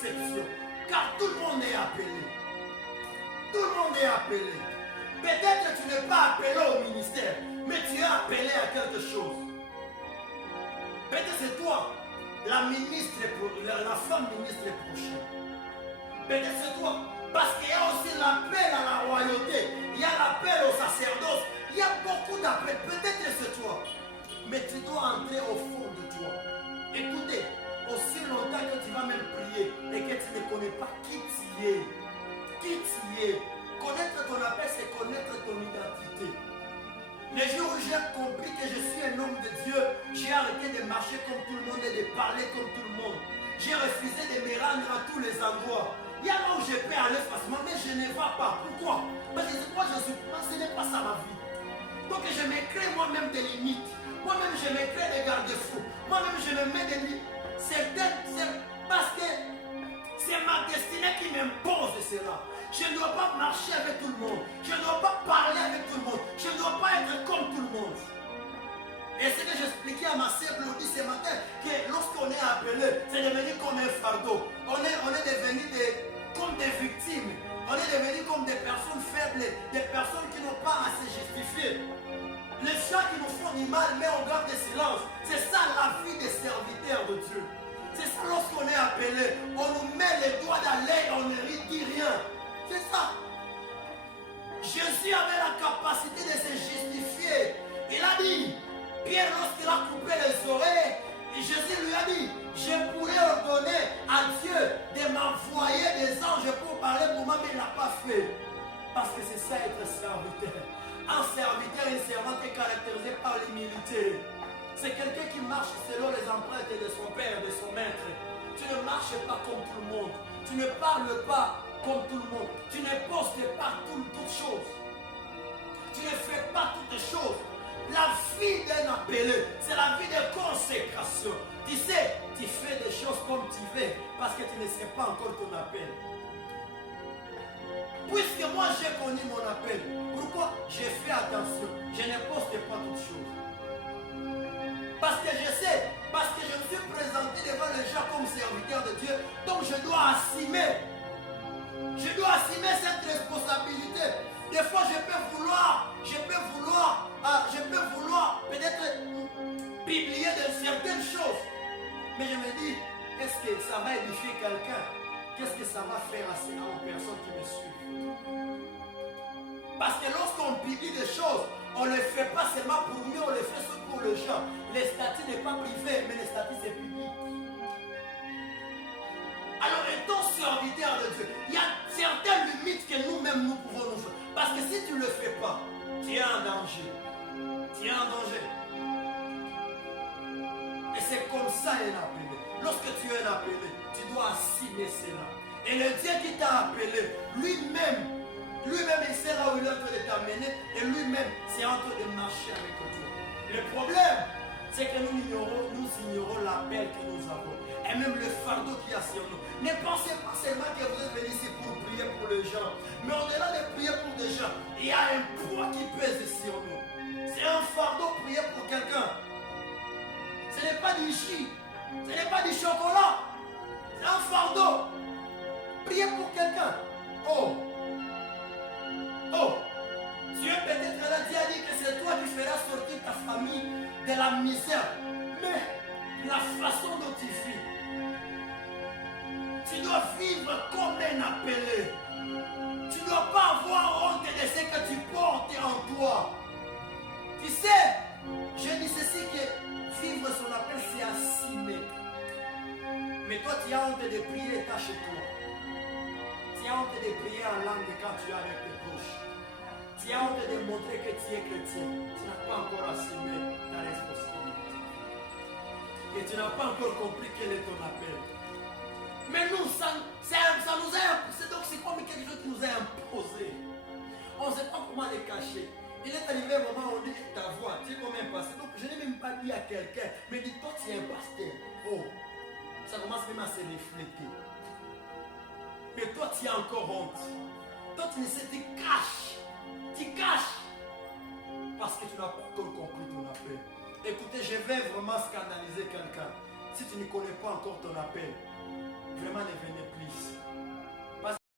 exception. Car tout le monde est appelé. Tout le monde est appelé. Peut-être que tu n'es pas appelé au ministère, mais tu es appelé à quelque chose. Peut-être c'est toi, la ministre, la femme ministre prochaine. Peut-être c'est toi, parce qu'il y a aussi l'appel à la royauté, il y a l'appel au sacerdoce, il y a beaucoup d'appels. Peut-être c'est toi, mais tu dois entrer au fond de toi. Écoutez, aussi longtemps que tu vas même prier et que tu ne connais pas qui tu es, connaître ton appel, c'est connaître ton identité. Les jours où j'ai compris que je suis un homme de Dieu, j'ai arrêté de marcher comme tout le monde et de parler comme tout le monde. J'ai refusé de me rendre à tous les endroits. Il y a là où je peux aller facilement, mais je ne vais pas. Pourquoi? Parce que moi je suis pas, ce n'est pas ça ma vie. Donc je me crée moi-même des limites. Moi-même je me crée des garde-fous. Moi-même je me mets des limites. Parce que c'est ma destinée qui m'impose cela. Je ne dois pas marcher avec tout le monde. Je ne dois pas parler avec tout le monde. Je ne dois pas être comme tout le monde. Et c'est que j'expliquais à ma sœur Claudie ce matin que lorsqu'on est appelé, c'est devenu comme un fardeau. On est devenu comme des victimes. On est devenu comme des personnes faibles, des personnes qui n'ont pas à se justifier. Les gens qui nous font du mal, mais on garde le silence. C'est ça la vie des serviteurs de Dieu. C'est ça lorsqu'on est appelé. On nous met les doigts dans l'œil, on ne dit rien. C'est ça. Jésus avait la capacité de se justifier. Il a dit, Pierre lorsqu'il a coupé les oreilles, Jésus lui a dit, je pourrais ordonner à Dieu de m'envoyer des anges pour parler pour moi, mais il n'a pas fait. Parce que c'est ça être serviteur. Un serviteur, une servante est caractérisée par l'humilité. C'est quelqu'un qui marche selon les empreintes de son père, de son maître. Tu ne marches pas comme tout le monde. Tu ne parles pas comme tout le monde. Tu ne postes pas toutes choses. Tu ne fais pas toutes les choses. La vie d'un appelé, c'est la vie de consécration. Tu sais, tu fais des choses comme tu veux parce que tu ne sais pas encore ton appel. Puisque moi j'ai connu mon appel, pourquoi j'ai fait attention? Je ne poste pas toutes choses. Parce que je sais, parce que je me suis présenté devant les gens comme serviteur de Dieu, donc je dois assumer. Je dois assumer cette responsabilité. Des fois, je peux vouloir peut-être publier de certaines choses. Mais je me dis, est-ce que ça va édifier quelqu'un? Qu'est-ce que ça va faire aux personnes qui me suivent? Parce que lorsqu'on publie des choses, on ne le fait pas seulement pour nous, on le fait surtout pour les gens. Les statuts n'est pas privé, mais les statuts c'est public. Alors étant serviteur de Dieu, il y a certaines limites que nous-mêmes nous pouvons nous faire. Parce que si tu ne le fais pas, tu es en danger. Tu es en danger. Et c'est comme ça un appelé. Lorsque tu es un appelé, tu dois assumer cela. Et le Dieu qui t'a appelé, lui-même, il sait là où il est en train de t'amener et lui-même, c'est en train de marcher avec toi. Le problème, c'est que nous ignorons l'appel que nous avons. Et même le fardeau qu'il y a sur nous. Ne pensez pas seulement que vous êtes venus ici pour prier pour les gens. Mais au-delà de prier pour des gens, il y a un poids qui pèse sur nous. C'est un fardeau prier pour quelqu'un. Ce n'est pas du jus. Ce n'est pas du chocolat. C'est un fardeau. Prier pour quelqu'un. Oh, Dieu peut-être là, Dieu a dit que c'est toi qui feras sortir ta famille de la misère. Mais la façon dont tu vis, tu dois vivre comme un appelé. Tu ne dois pas avoir honte de ce que tu portes en toi. Tu sais, je dis ceci que vivre son appel, c'est assumer. Mais toi, tu as honte de prier étant chez toi. Tu as honte de prier en langue quand tu es avec tes proches. Tu as honte de montrer que tu es chrétien. Tu n'as pas encore assumé ta responsabilité. Et tu n'as pas encore compris quel est ton appel. Mais nous, ça nous a imposé. Donc c'est comme quelque chose qui nous a imposé. On ne sait pas comment les cacher. Il est arrivé un moment où on dit ta voix, tu es comme un pasteur. Donc je n'ai même pas dit à quelqu'un, mais dis toi tu es un pasteur. Oh, ça commence même à se refléter. Mais toi tu as encore honte. Toi tu ne sais, tu caches. Tu caches. Parce que tu n'as pas encore compris ton appel. Écoutez, je vais vraiment scandaliser quelqu'un. Si tu ne connais pas encore ton appel, vraiment ne venez